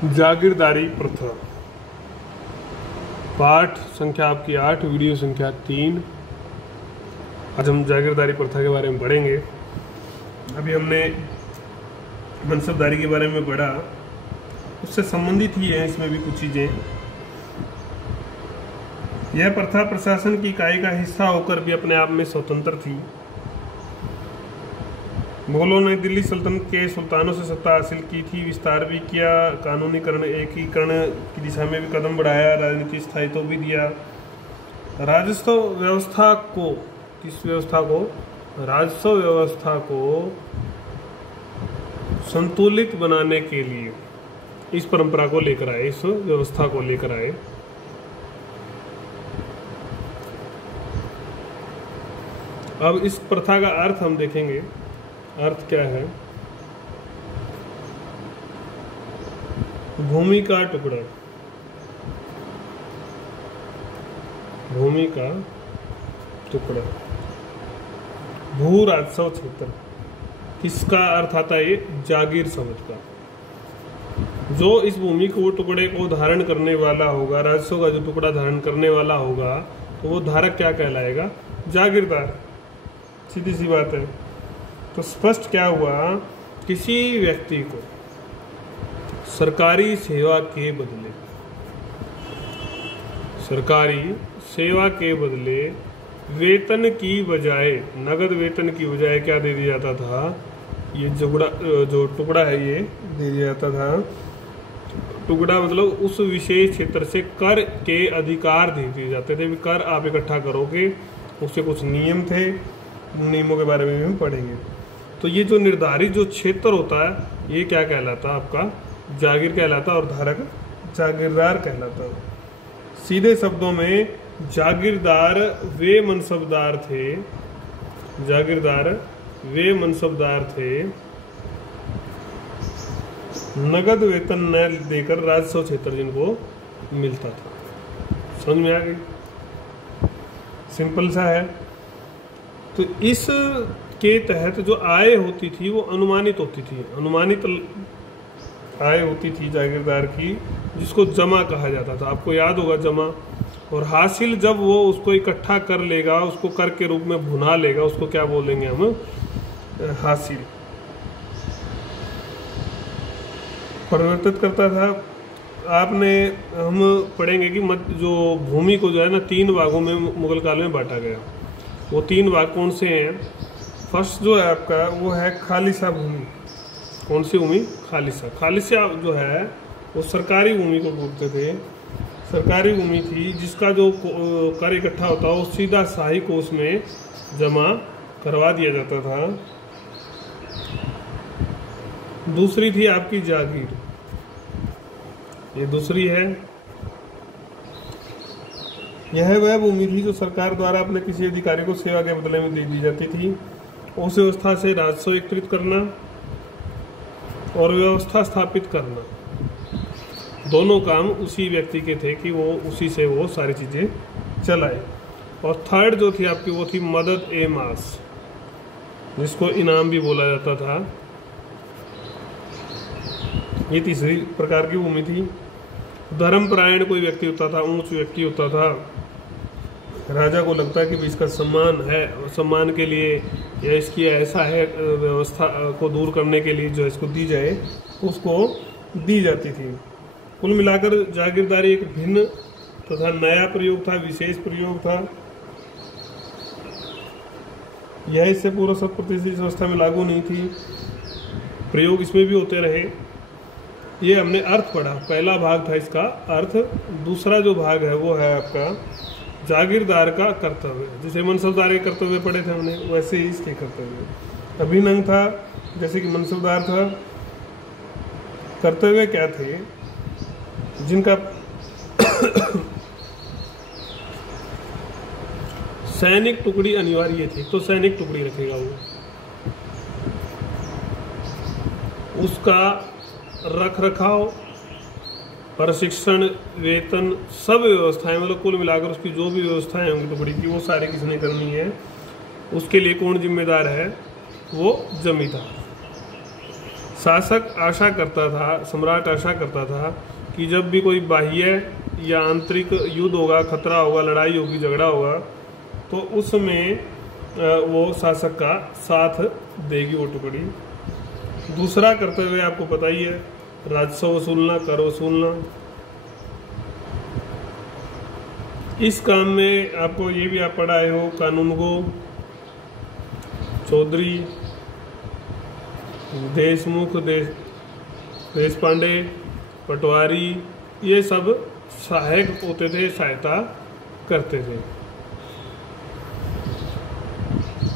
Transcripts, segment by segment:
जागीरदारी प्रथा, पाठ संख्या आपकी 8, वीडियो संख्या 3। आज हम जागीरदारी प्रथा के बारे में पढ़ेंगे। अभी हमने मनसबदारी के बारे में पढ़ा, उससे संबंधित ही है इसमें भी कुछ चीज़ें। यह प्रथा प्रशासन की इकाई का हिस्सा होकर भी अपने आप में स्वतंत्र थी। मुगलों ने दिल्ली सल्तनत के सुल्तानों से सत्ता हासिल की थी, विस्तार भी किया, कानूनीकरण एकीकरण की दिशा में भी कदम बढ़ाया, राजनीतिक स्थायित्व भी दिया। राजस्व व्यवस्था को, किस व्यवस्था को? राजस्व व्यवस्था को संतुलित बनाने के लिए इस परंपरा को लेकर आए, इस व्यवस्था को लेकर आए। अब इस प्रथा का अर्थ हम देखेंगे। अर्थ क्या है? भूमि का टुकड़ा, भूमि का टुकड़ा, भू राजस्व क्षेत्र। किसका अर्थ आता है? ये जागीर शब्द का। जो इस भूमि को टुकड़े को धारण करने वाला होगा, राजस्व का जो टुकड़ा धारण करने वाला होगा, तो वो धारक क्या कहलाएगा? जागीरदार। सीधी सी बात है। तो स्पष्ट क्या हुआ? किसी व्यक्ति को सरकारी सेवा के बदले, सरकारी सेवा के बदले वेतन की बजाय, नगद वेतन की बजाय क्या दे दिया जाता था? ये जो टुकड़ा है ये दे दिया जाता था। टुकड़ा मतलब उस विशेष क्षेत्र से कर के अधिकार दे दिए जाते थे। कर आप इकट्ठा करोगे, उससे कुछ नियम थे, नियमों के बारे में भी हम पढ़ेंगे। तो ये जो निर्धारित जो क्षेत्र होता है, ये क्या कहलाता है? आपका जागीर कहलाता, और धारक जागीरदार कहलाता। सीधे शब्दों में जागीरदार वे मनसबदार थे, जागीरदार वे मनसबदार थे नगद वेतन न देकर राजस्व क्षेत्र जिनको मिलता था। समझ में आ गई? सिंपल सा है। तो इस के तहत जो आय होती थी वो अनुमानित होती थी, अनुमानित आय होती थी जागीरदार की, जिसको जमा कहा जाता था। आपको याद होगा जमा। और हासिल जब वो उसको इकट्ठा कर लेगा, उसको कर के रूप में भुना लेगा, उसको क्या बोलेंगे हम? हासिल। परिवर्तित करता था। आपने, हम पढ़ेंगे कि जो भूमि को जो है ना 3 भागों में मुगल काल में बांटा गया। वो 3 भाग कौन से हैं? फर्स्ट जो है आपका वो है खालिसा भूमि। कौन सी भूमि? खालिसा। खालिसा जो है वो सरकारी भूमि को बोलते थे। सरकारी भूमि थी जिसका जो कर इकट्ठा होता वो सीधा शाही कोष में जमा करवा दिया जाता था। दूसरी थी आपकी जागीर, ये दूसरी है। यह वह भूमि थी जो सरकार द्वारा अपने किसी अधिकारी को सेवा के बदले में दे दी जाती थी। उस व्यवस्था से राजस्व एकत्रित करना और व्यवस्था स्थापित करना, दोनों काम उसी व्यक्ति के थे कि वो उसी से वो सारी चीजें चलाए। और थर्ड जो थी आपकी वो थी मदद ए मास, जिसको इनाम भी बोला जाता था। ये तीसरी प्रकार की भूमि थी। धर्मपरायण कोई व्यक्ति होता था, ऊंच व्यक्ति होता था, राजा को लगता है कि इसका सम्मान है, और सम्मान के लिए या इसकी ऐसा है व्यवस्था को दूर करने के लिए जो इसको दी जाए, उसको दी जाती थी। कुल मिलाकर जागीरदारी एक भिन्न तथा नया प्रयोग था, विशेष प्रयोग था। यह इससे पूर्व 100% व्यवस्था में लागू नहीं थी। प्रयोग इसमें भी होते रहे। ये हमने अर्थ पढ़ा, पहला भाग था इसका अर्थ। दूसरा जो भाग है वो है आपका जागीरदार का कर्तव्य। जैसे मनसबदार के कर्तव्य पढ़े थे हमने, वैसे ही इसके कर्तव्य। अभिनंग था जैसे कि मनसबदार था। कर्तव्य क्या थे? जिनका सैनिक टुकड़ी अनिवार्य थी, तो सैनिक टुकड़ी रखेगा वो। उसका रख रखाव, प्रशिक्षण, वेतन, सब व्यवस्थाएं, मतलब कुल मिलाकर उसकी जो भी व्यवस्थाएं होंगी टुकड़ी की, वो सारी किसने करनी है? उसके लिए कौन जिम्मेदार है? वो जमींदार। शासक आशा करता था, सम्राट आशा करता था कि जब भी कोई बाह्य या आंतरिक युद्ध होगा, खतरा होगा, लड़ाई होगी, झगड़ा होगा, तो उसमें वो शासक का साथ देगी वो टुकड़ी। दूसरा कर्तव्य आपको पता ही है, राजस्व वसूलना, कर वसूलना। इस काम में आपको ये भी आप पढ़ाए हो, कानूनगो, चौधरी, देशमुख, देशपांडे, पटवारी, ये सब सहायक होते थे, सहायता करते थे।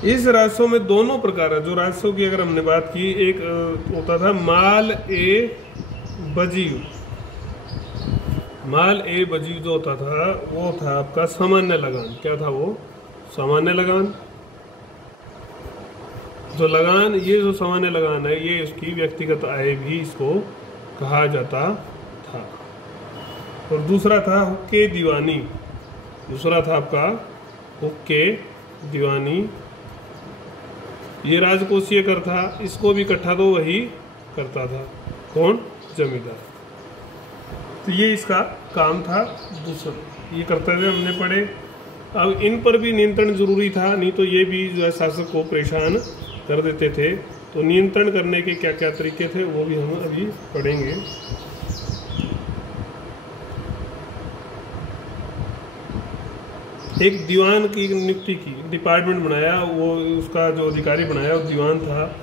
इस राजस्व में दोनों प्रकार है। जो राजस्व की अगर हमने बात की, एक होता था माल ए बजीव। माल ए बजीव जो होता था वो था आपका सामान्य लगान। क्या था वो? सामान्य लगान। जो लगान, ये जो सामान्य लगान है, ये उसकी व्यक्तिगत आय भी इसको कहा जाता था। और दूसरा था हुक्के दीवानी। दूसरा था आपका हुक्के दीवानी। ये राजकोषीय कर था, इसको भी इकट्ठा तो वही करता था। कौन? जमींदार। तो ये इसका काम था। दूसरा ये कर्तव्य हमने पढ़े। अब इन पर भी नियंत्रण जरूरी था, नहीं तो ये भी जो है शासक को परेशान कर देते थे। तो नियंत्रण करने के क्या क्या तरीके थे वो भी हम अभी पढ़ेंगे। एक दीवान की नियुक्ति की, डिपार्टमेंट बनाया, वो उसका जो अधिकारी बनाया वो दीवान था।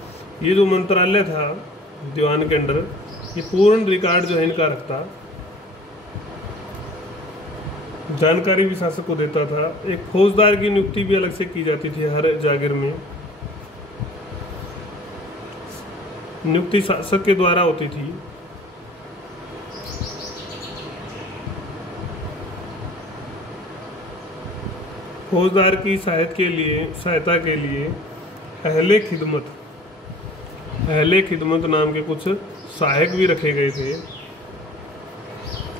ये जो मंत्रालय था दीवान के अंडर, ये पूर्ण रिकॉर्ड जो है इनका रखता, जानकारी भी शासक को देता था। एक फौजदार की नियुक्ति भी अलग से की जाती थी हर जागीर में। नियुक्ति शासक के द्वारा होती थी। फौजदार की सहायता के लिए अहले खिदमत नाम के कुछ सहायक भी रखे गए थे।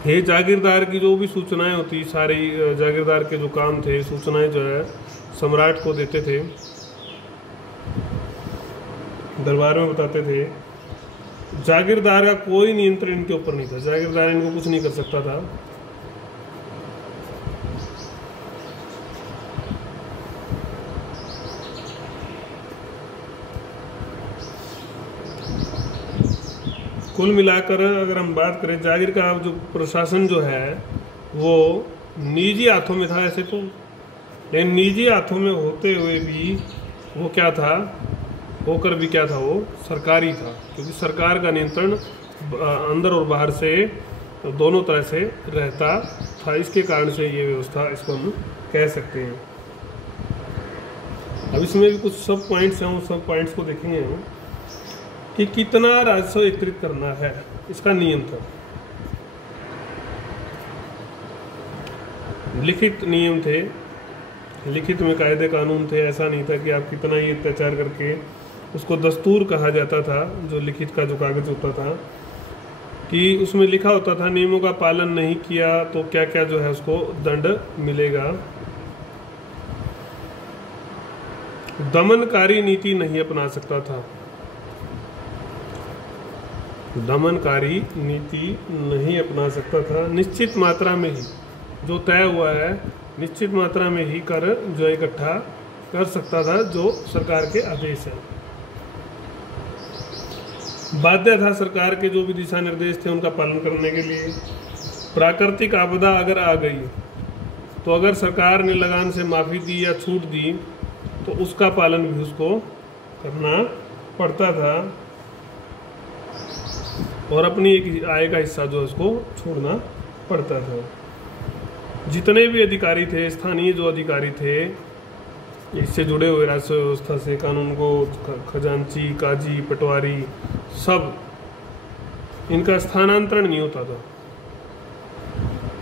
ये जागीरदार की जो भी सूचनाएं होती, सारी जागीरदार के जो काम थे, सूचनाएं जो है सम्राट को देते थे, दरबार में बताते थे। जागीरदार का कोई नियंत्रण इनके ऊपर नहीं था। जागीरदार इनको कुछ नहीं कर सकता था। कुल मिलाकर अगर हम बात करें, जागीर का जो प्रशासन जो है वो निजी हाथों में था ऐसे तो, लेकिन निजी हाथों में होते हुए भी वो क्या था, होकर भी क्या था, वो सरकारी था। क्योंकि सरकार का नियंत्रण अंदर और बाहर से दोनों तरह से रहता था। इसके कारण से ये व्यवस्था, इसको हम कह सकते हैं। अब इसमें भी कुछ सब पॉइंट्स हैं, उन सब पॉइंट्स को देखेंगे हम कि कितना राजस्व एकत्रित करना है, इसका नियम था। लिखित नियम थे, लिखित में कायदे कानून थे। ऐसा नहीं था कि आप कितना ही अत्याचार करके, उसको दस्तूर कहा जाता था। जो लिखित का जो कागज होता था कि उसमें लिखा होता था नियमों का पालन नहीं किया तो क्या क्या जो है उसको दंड मिलेगा। दमनकारी नीति नहीं अपना सकता था। दमनकारी नीति नहीं अपना सकता था। निश्चित मात्रा में ही, जो तय हुआ है, निश्चित मात्रा में ही कर जो इकट्ठा कर सकता था, जो सरकार के आदेश है। बाध्य था सरकार के जो भी दिशा निर्देश थे उनका पालन करने के लिए। प्राकृतिक आपदा अगर आ गई तो अगर सरकार ने लगान से माफ़ी दी या छूट दी तो उसका पालन भी उसको करना पड़ता था, और अपनी एक आय का हिस्सा जो है उसको छोड़ना पड़ता था। जितने भी अधिकारी थे, स्थानीय जो अधिकारी थे, इससे जुड़े हुए राजस्व व्यवस्था से, कानून को, खजांची, काजी, पटवारी, सब, इनका स्थानांतरण नहीं होता था।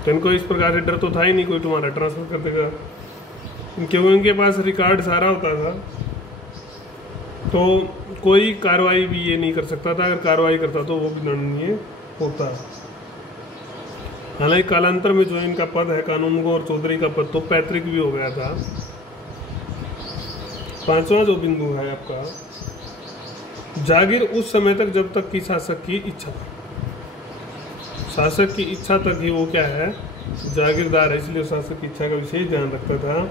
तो इनको इस प्रकार से डर तो था ही नहीं कोई तुम्हारा ट्रांसफर कर देगा, क्योंकि उनके पास रिकॉर्ड सारा होता था। तो कोई कार्रवाई भी ये नहीं कर सकता था। अगर कार्रवाई करता तो वो भी दंडनीय होता। हालांकि कालांतर में जो इनका पद है कानूनगो और चौधरी का पद तो पैतृक भी हो गया था। पांचवा जो बिंदु है आपका, जागीर उस समय तक जब तक कि शासक की इच्छा, शासक की इच्छा तक ही वो क्या है, जागीरदार है, इसलिए शासक की इच्छा का विशेष ध्यान रखता था।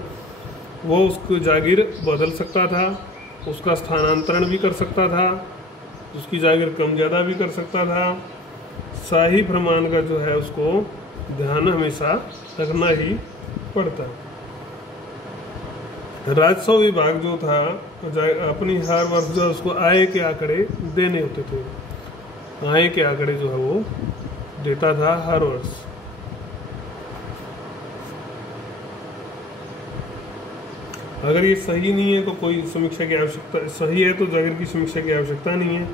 वो उसको जागीर बदल सकता था, उसका स्थानांतरण भी कर सकता था, उसकी जागीर कम ज़्यादा भी कर सकता था। शाही फरमान का जो है उसको ध्यान हमेशा रखना ही पड़ता। राजस्व विभाग जो था अपनी हर वर्ष जो उसको आय के आंकड़े देने होते थे, आय के आंकड़े जो है वो देता था हर वर्ष। अगर ये सही नहीं है तो कोई समीक्षा की आवश्यकता, सही है तो जागीर की समीक्षा की आवश्यकता नहीं है,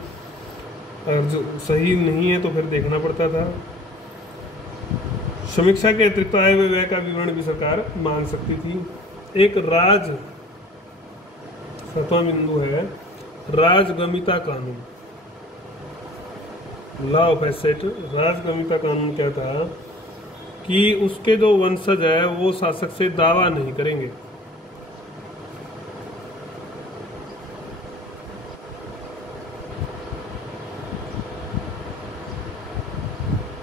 अगर जो सही नहीं है तो फिर देखना पड़ता था। समीक्षा के अतिरिक्त आय व्यय का विवरण भी सरकार मांग सकती थी। एक सातवां बिंदु है राजगमिता कानून, लॉ ऑफ एसेट। राजगमिता कानून क्या था कि उसके जो वंशज है वो शासक से दावा नहीं करेंगे।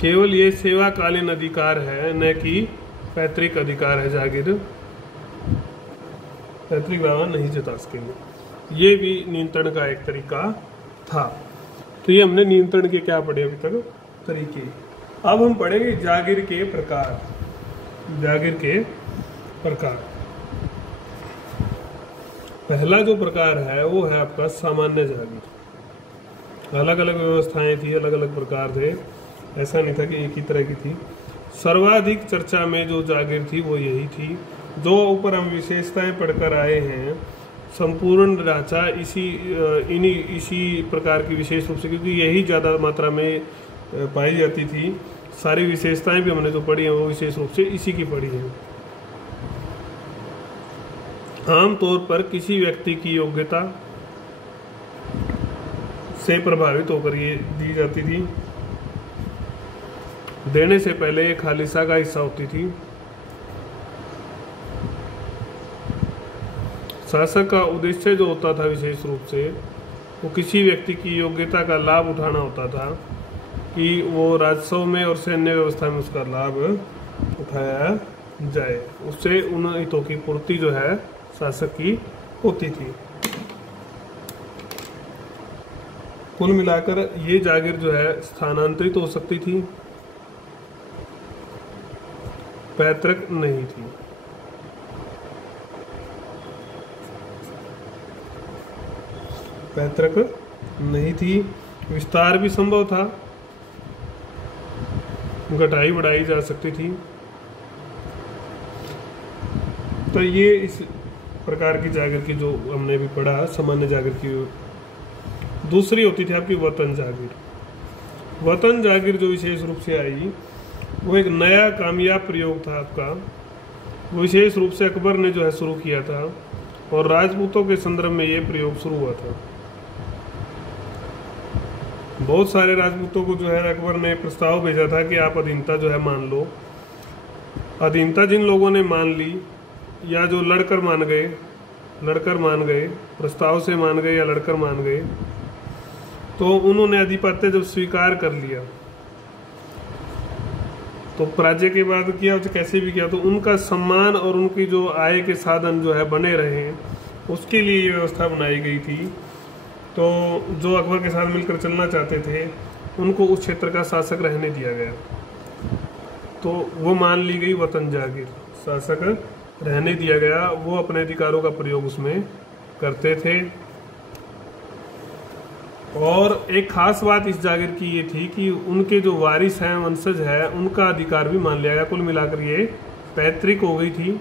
केवल ये सेवाकालीन अधिकार है, न कि पैतृक अधिकार है। जागीर पैतृक दावा नहीं जता सकेंगे। ये भी नियंत्रण का एक तरीका था। तो ये हमने नियंत्रण के क्या पढ़े अभी तक तरीके। अब हम पढ़ेंगे जागीर के प्रकार। जागीर के प्रकार, पहला जो प्रकार है वो है आपका सामान्य जागीर। अलग अलग व्यवस्थाएं थी, अलग अलग प्रकार थे, ऐसा नहीं था कि एक ही तरह की थी। सर्वाधिक चर्चा में जो जागीर थी वो यही थी। जो ऊपर हम विशेषताएं पढ़कर आए हैं, संपूर्ण ढांचा इसी प्रकार की विशेष रूप से, क्योंकि यही ज़्यादा मात्रा में पाई जाती थी। सारी विशेषताएं भी हमने जो पढ़ी हैं वो विशेष रूप से इसी की पढ़ी हैं। आमतौर पर किसी व्यक्ति की योग्यता से प्रभावित होकर ये दी जाती थी। देने से पहले ये खालिसा का हिस्सा होती थी। शासक का उद्देश्य जो होता था विशेष रूप से वो किसी व्यक्ति की योग्यता का लाभ उठाना होता था कि वो राजस्व में और सैन्य व्यवस्था में उसका लाभ उठाया जाए। उससे उन हितों की पूर्ति जो है शासक की होती थी। कुल मिलाकर ये जागीर जो है स्थानांतरित हो सकती थी, पैतृक नहीं थी। पैतृक नहीं थी। विस्तार भी संभव था, घटाई बढ़ाई जा सकती थी। तो ये इस प्रकार की जागीर की जो हमने भी पढ़ा, सामान्य जागीर की। दूसरी होती थी आपकी वतन जागीर। वतन जागीर जो विशेष रूप से आई वो एक नया कामयाब प्रयोग था आपका। विशेष रूप से अकबर ने जो है शुरू किया था और राजपूतों के संदर्भ में ये प्रयोग शुरू हुआ था। बहुत सारे राजपूतों को जो है अकबर ने प्रस्ताव भेजा था कि आप अधीनता जो है मान लो। अधीनता जिन लोगों ने मान ली या जो लड़कर मान गए, प्रस्ताव से मान गए या लड़कर मान गए, तो उन्होंने आधिपत्य जब स्वीकार कर लिया तो पराजय के बाद किया, तो कैसे भी किया, तो उनका सम्मान और उनकी जो आय के साधन जो है बने रहे, उसके लिए ये व्यवस्था बनाई गई थी। तो जो अकबर के साथ मिलकर चलना चाहते थे उनको उस क्षेत्र का शासक रहने दिया गया। तो वो मान ली गई वतन जागीर, शासक रहने दिया गया, वो अपने अधिकारों का प्रयोग उसमें करते थे। और एक खास बात इस जागीर की ये थी कि उनके जो वारिस हैं, वंशज है, उनका अधिकार भी मान लिया गया। कुल मिलाकर ये पैतृक हो गई थी।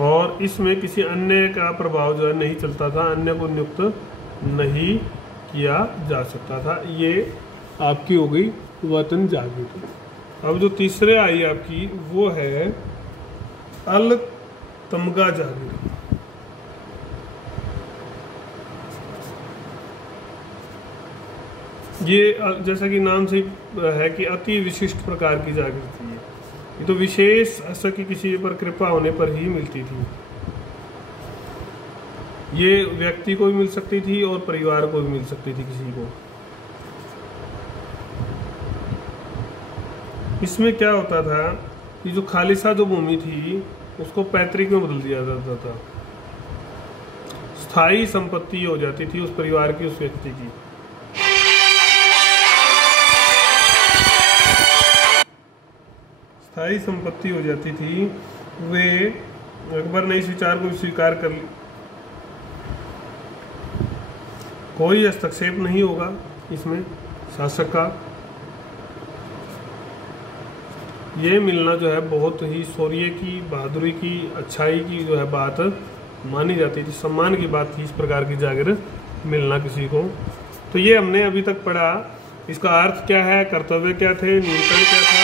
और इसमें किसी अन्य का प्रभाव जो है नहीं चलता था, अन्य को नियुक्त नहीं किया जा सकता था। ये आपकी हो गई वतन जागीर। अब जो तीसरे आई आपकी वो है अल तमगा जागीर। ये जैसा कि नाम से है कि अति विशिष्ट प्रकार की जागीर थी। ये तो विशेष शासक की किसी पर कृपा होने पर ही मिलती थी। ये व्यक्ति को भी मिल सकती थी और परिवार को भी मिल सकती थी किसी को। इसमें क्या होता था कि जो खालिसा जो भूमि थी उसको पैतृक में बदल दिया जाता था, स्थायी संपत्ति हो जाती थी उस परिवार की, उस व्यक्ति की। स्थायी संपत्ति हो जाती थी। वे अकबर ने इस विचार को स्वीकार कर लिया, कोई हस्तक्षेप नहीं होगा इसमें शासक का। ये मिलना जो है बहुत ही शौर्य की, बहादुरी की, अच्छाई की जो है बात मानी जाती थी, सम्मान की बात थी इस प्रकार की जागीर मिलना किसी को। तो ये हमने अभी तक पढ़ा। इसका अर्थ क्या है, कर्तव्य क्या थे, नियंत्रण क्या था,